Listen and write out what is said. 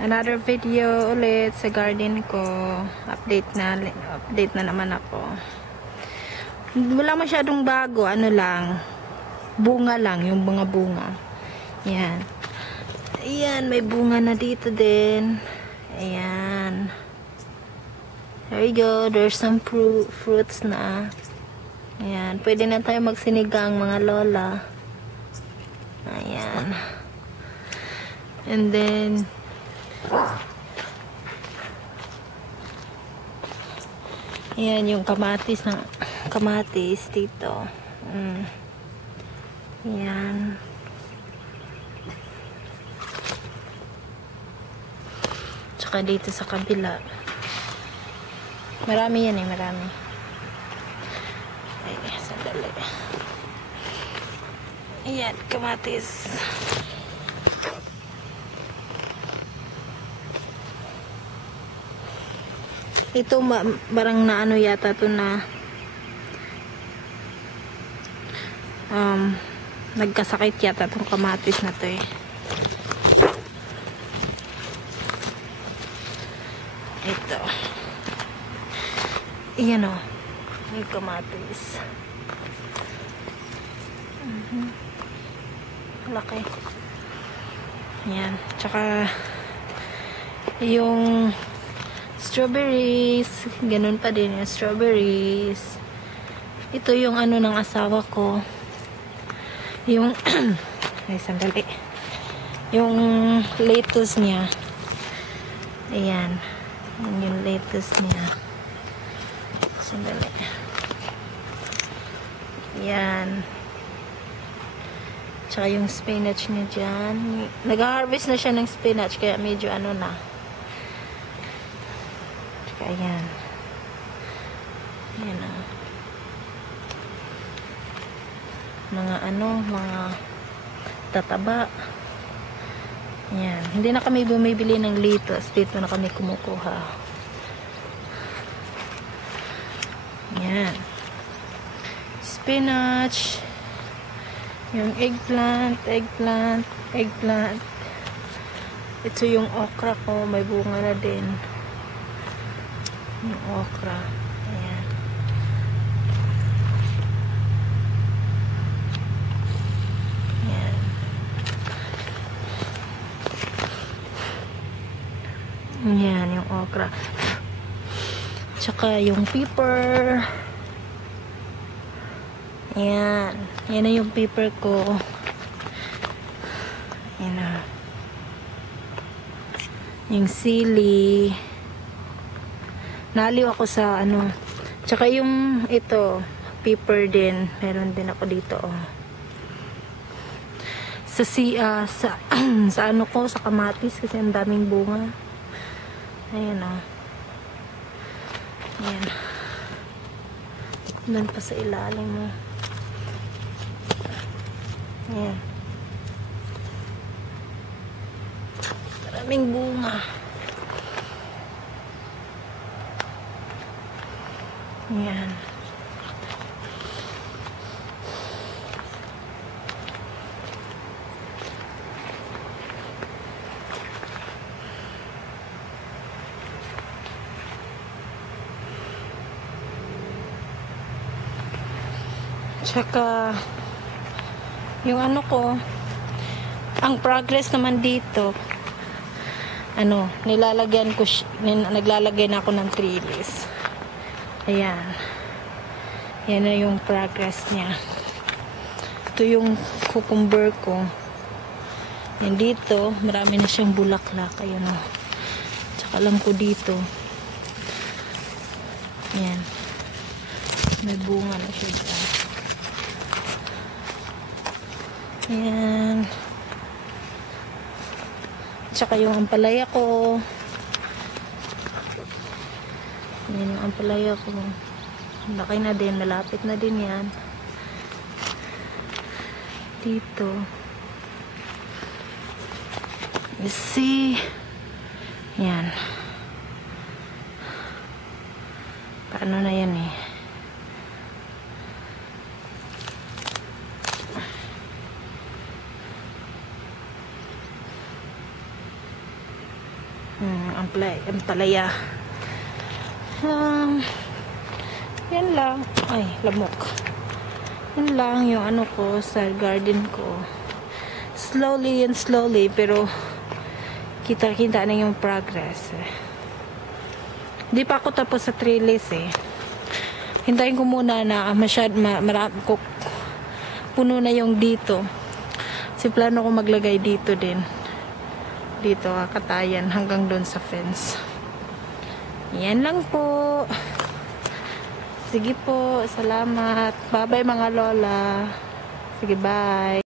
Another video ulit sa garden ko. Update na naman ako. Wala masyadong bago, ano lang, bunga lang, yung mga bunga. Yan. Ayan, may bunga na dito din. Ayan. There you go, there's some fruits na. Ayan, pwede na tayo magsinigang mga lola. Ayan. And then ayan yung kamatis dito. Ayan. Tsaka dito sa kabila. Marami yan marami. Ay, sandali. Ayan, kamatis. Ito barang na ano yata to na nagkasakit yata tong kamatis na to eh. Ito. Ayan o. Yung kamatis. Laki. Ayan. Tsaka yung strawberries. Ganun pa din yung strawberries. Ito yung ano ng asawa ko. Yung ay sandali. Yung lettuce niya. Ayan. Yan yung lettuce niya. Sandali. Ayan. Tsaka yung spinach niya dyan. Nag-harvest na siya ng spinach kaya medyo ano na. Tsaka ayan. Ayan o. Mga ano, mga tataba. Ayan. Hindi na kami bumibili ng lettuce. Dito na kami kumukuha. Ayan. Spinach. Yung eggplant. Ito yung okra ko. May bunga na din. Yung okra. Ayan. Ayan. Ayan yung okra. Tsaka yung pepper. Ayan. Yan na yung pepper ko. Ayan na. Yung sili. Naliw ako sa ano. Tsaka yung ito. Pepper din. Meron din ako dito. Oh. Sa ano ko. Sa kamatis. Kasi ang daming bunga. Ayan o. Ayan. Doon pa sa ilalim mo. Ayan. Maraming bunga. Ayan. Tsaka yung ano ko, ang progress naman dito, ano, naglalagay na ako ng trellis. Ayan. Yan na yung progress niya. Ito yung cucumber ko. Yan dito, marami na siyang bulaklak. Ayan o. Tsaka alam ko dito. Ayan. May bunga na siya dyan. Ayan. Tsaka yung ampalaya ko. Ayan yung ampalaya ko. Laki na din. Malapit na din yan. Dito. You see? Ayan. Paano na yan eh. Ang palaya. Yan lang. Ay, lamok. Yan lang yung ano ko sa garden ko. Slowly and slowly, pero kita-kita na yung progress. Di pa ako tapos sa trellis eh. Hintayin ko muna na puno na yung dito. Kasi plano ko maglagay dito din. Dito, katayan hanggang doon sa fence. Yan lang po. Sige po, salamat. Bye-bye mga lola. Sige, bye.